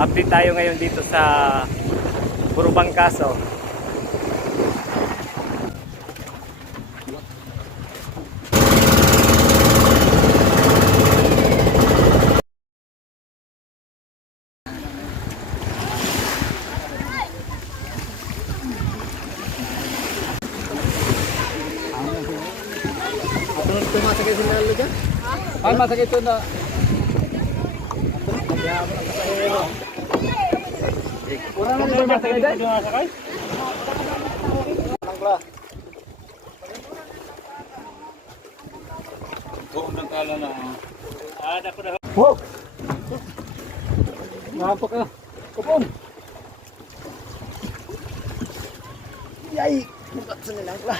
Update tayo ngayon dito sa Burubangkaso. Masakit sa nalo dyan? Ay, masakit ito na. Kurang na ba masakit dyan? Nangla. Huwag ng kala na. Ada ko na. Wow! Napa ka? Kupon! Yay! Bukat sa nilangla.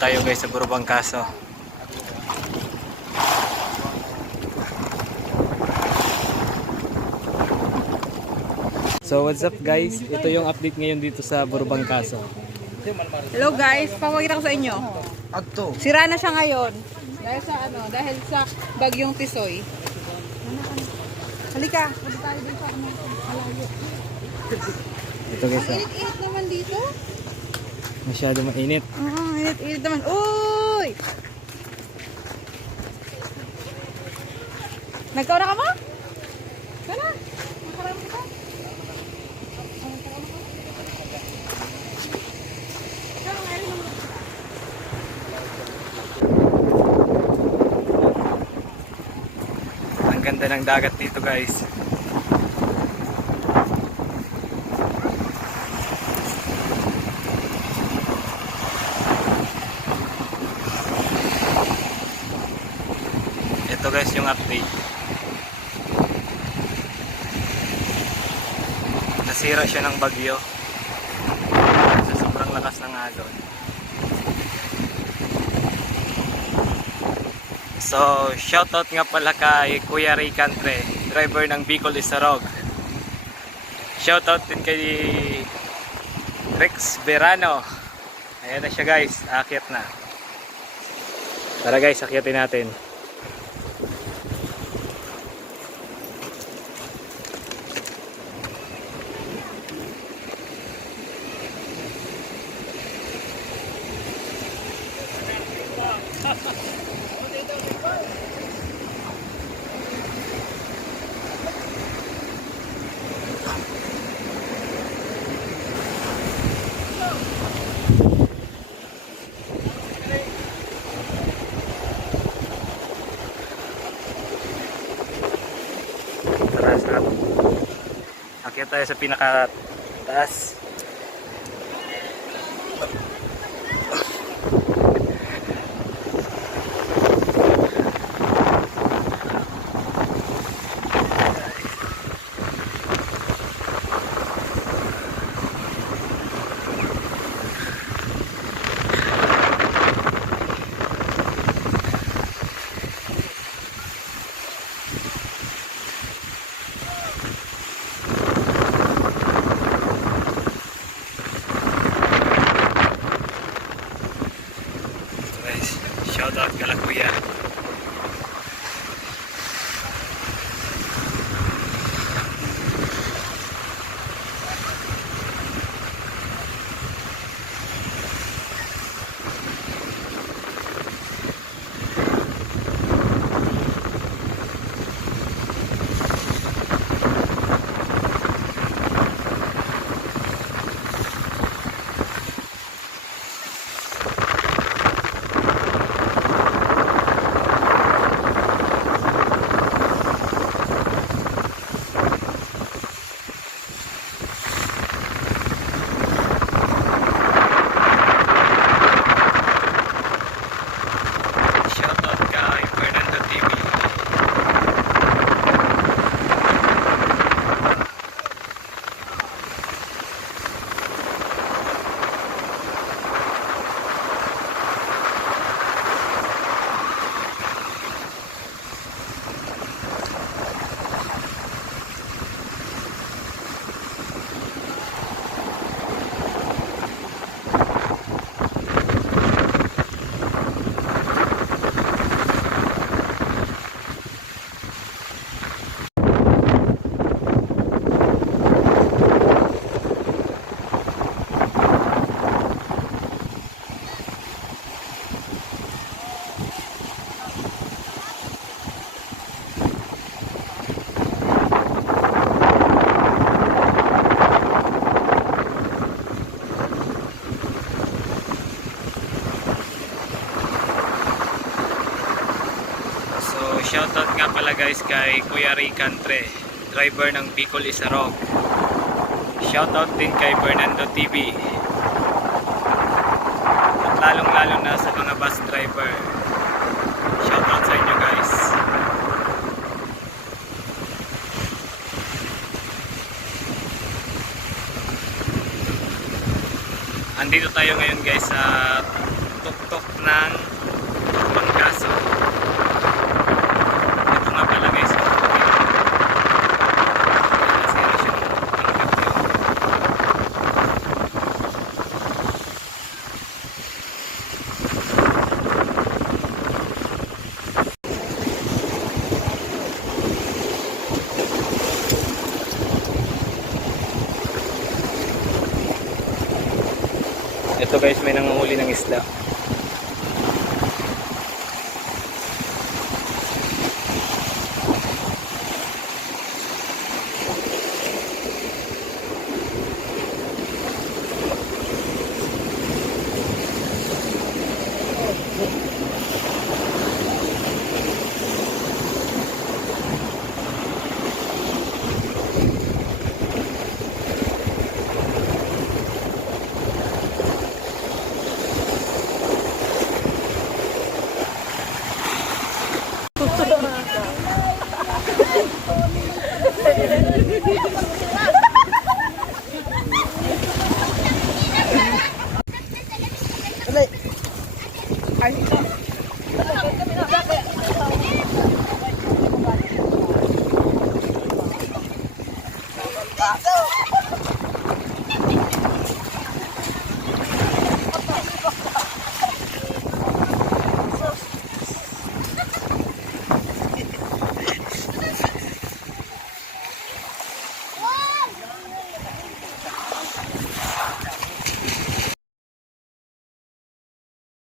tayo guys sa Burubangkaso. So what's up guys? Ito yung update ngayon dito sa Burubangkaso. Hello guys, papakita ko sa inyo. Sira na siya ngayon. Dahil sa dahil sa bagyong Tisoy. Halika, pwede tayo dito sa malayo. Ito guys. Init-init naman dito. Masyado mainit. Init-init naman. Uy! Nagkaura ka mo? Sana? Makarami ka? Ang ganda ng dagat dito guys. Ito guys yung update. Nasira siya ng bagyo sa sobrang lakas ng alon. So, shoutout nga pala kay Kuya Ray Cantre, driver ng Bicol Isarog. Shoutout din kay Rex Verano. Ayan na siya guys, aakyat na. Tara guys, akyatin natin. Akyat tayo sa pinakataas. Shoutout kala kuya. Shoutout nga pala guys kay Kuya Ray Cantre, driver ng Bicol Isarog. Shoutout din kay Fernando TV. At lalong lalo na sa mga bus driver. Shoutout sa inyo guys. Andito tayo ngayon guys sa Tuktok ng Burubangkaso. Ito nga pala guys. Zero siya ng bangka. Ito guys, may nanguhuli ng isda. Ay, ito.